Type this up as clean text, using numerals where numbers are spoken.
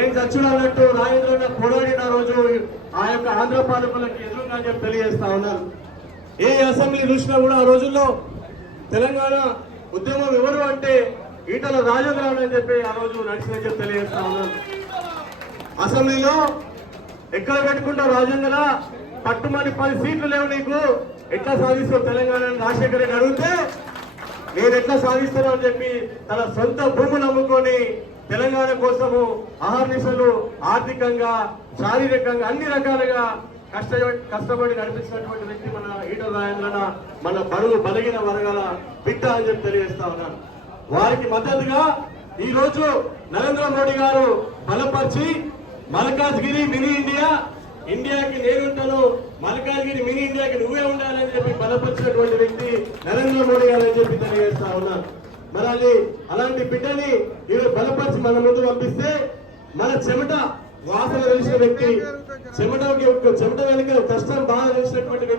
నేను చచ్చుడన్నట్టు రాజేంద్ర పోరాడిన రోజు ఆ యొక్క ఆంధ్ర పాలకులకు ఎదురుగా చెప్పి తెలియజేస్తా ఉన్నాను. ఏ అసెంబ్లీ చూసినా కూడా ఆ రోజుల్లో తెలంగాణ ఉద్యమం ఎవరు అంటే ఈటల రాజేంద్ర అని చెప్పి ఆ రోజు నడిచిందని చెప్పి తెలియజేస్తా ఉన్నాను. అసెంబ్లీలో ఎక్కడ పెట్టుకుంటావు రాజేంద్ర, పట్టుమని 10 సీట్లు లేవు నీకు, ఎట్లా సాధిస్తావు తెలంగాణ రాజశేఖర రెడ్డి అడిగితే నేను ఎట్లా సాధిస్తాను అని చెప్పి తన సొంత భూములు అమ్ముకొని తెలంగాణ కోసము అహర్నిశలు ఆర్థికంగా శారీరకంగా అన్ని రకాలుగా కష్టపడి నడిపించినటువంటి వ్యక్తి మన ఈటల రాజేంద్ర, మన బడుగు బలిగిన వర్గాల బిడ్డ అని చెప్పి తెలియజేస్తా ఉన్నాను. వారికి మద్దతుగా ఈ రోజు నరేంద్ర మోడీ గారు బలపరిచి మల్కాజ్గిరి మినీ ఇండియాకి నేనుంటాను, మల్కాజ్గిరి మినీ ఇండియాకి నువ్వే ఉండాలని చెప్పి బలపరిచినటువంటి వ్యక్తి నరేంద్ర మోడీ గారు అని చెప్పి తెలియజేస్తా ఉన్నాను. మరి అలాంటి బిడ్డని ఈరోజు బలపరిచి మన ముందు పంపిస్తే మన చెమట వాసన తెలిసిన వ్యక్తి, చెమట వెనుక కష్టం బాగా తెలిసినటువంటి వ్యక్తి